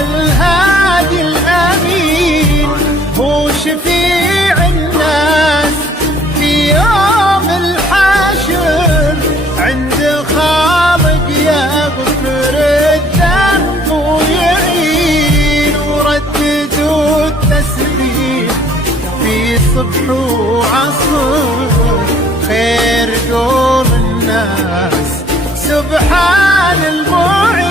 الهادي الأمين، هو شفيع الناس في يوم الحشر، عند خالق يغفر الذنب ويعين، ورددوا التسبيح في صبح وعصر، خير قوم الناس سبحان المعين.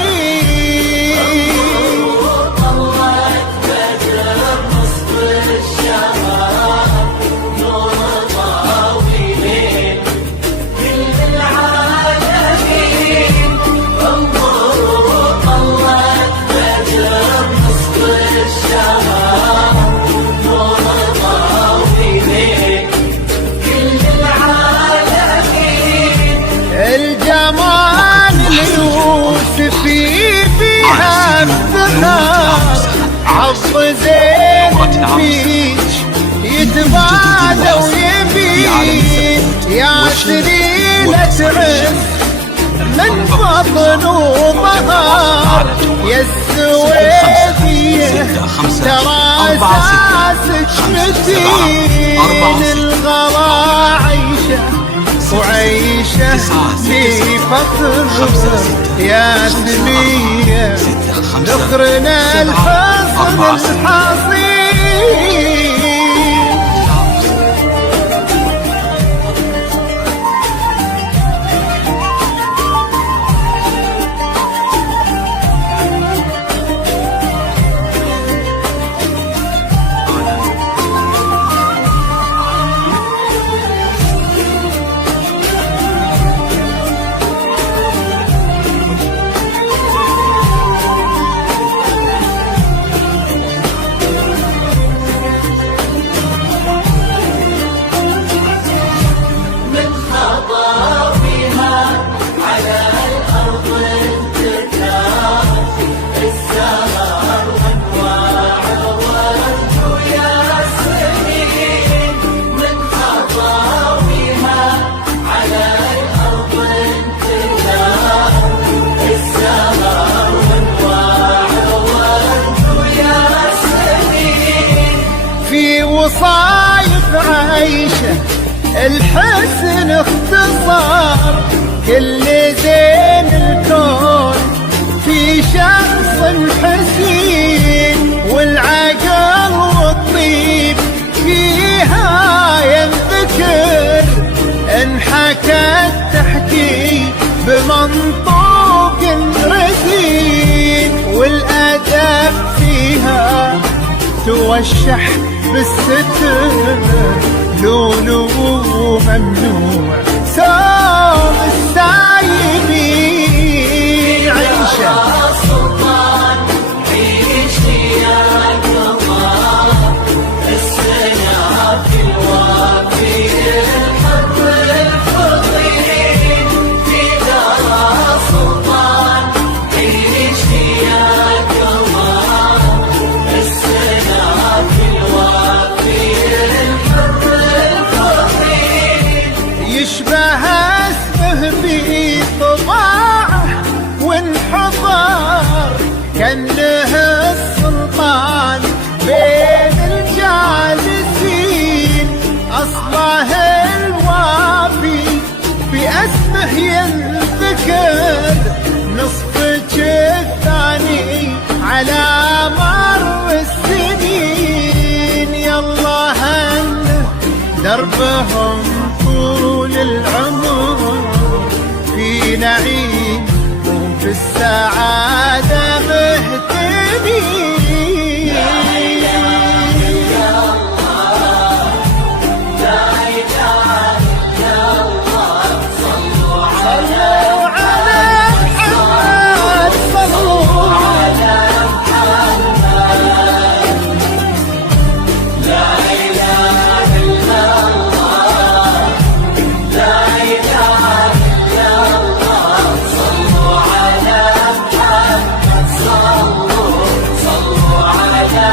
طلعت بدر نصف الشهر، نور طاويل كل العالمين. انظروا طلعت بدر نصف الشهر، نور طاويل كل العالمين. الجمال اليوسفي فيها الذهب، عص زين فيك يتبادى ويبين، يا سليلة رزق من بطن وظهر، يا السويدية ترى اساسك متين، الغلا عيشه وعيشه في فخر، يا سمية ذخرنا الحصن الحصين. وصايف عيشه الحسن اختصار، كل زين الكون في شخص حسين، والعقل والطيب فيها ينذكر، انحكت تحكي بمنطوق رزين، والادب فيها توشح بالستر، لولو ممنوع سوم السايبين. عيشه سلطان عيش يا قمر، السنة في الوافي الحب الفضيل، في دار سلطان عيش يا قمر، السنة في الوافي الحب الفضيل. يشبه اسمه في طباعه وانحضر، كأنه السلطان بين الجالسين، أصله الوافي باسمه ينذكر، نصفك الثاني على مر السنين، يالله هنه دربهم طول العمر، في نعيم وفي السعادة مهتدين. لا إله إلا الله، لا إله إلا الله، صلوا على محمد، صلوا على محمد. لا إله إلا الله، لا إله إلا الله، صلوا على محمد، صلوا على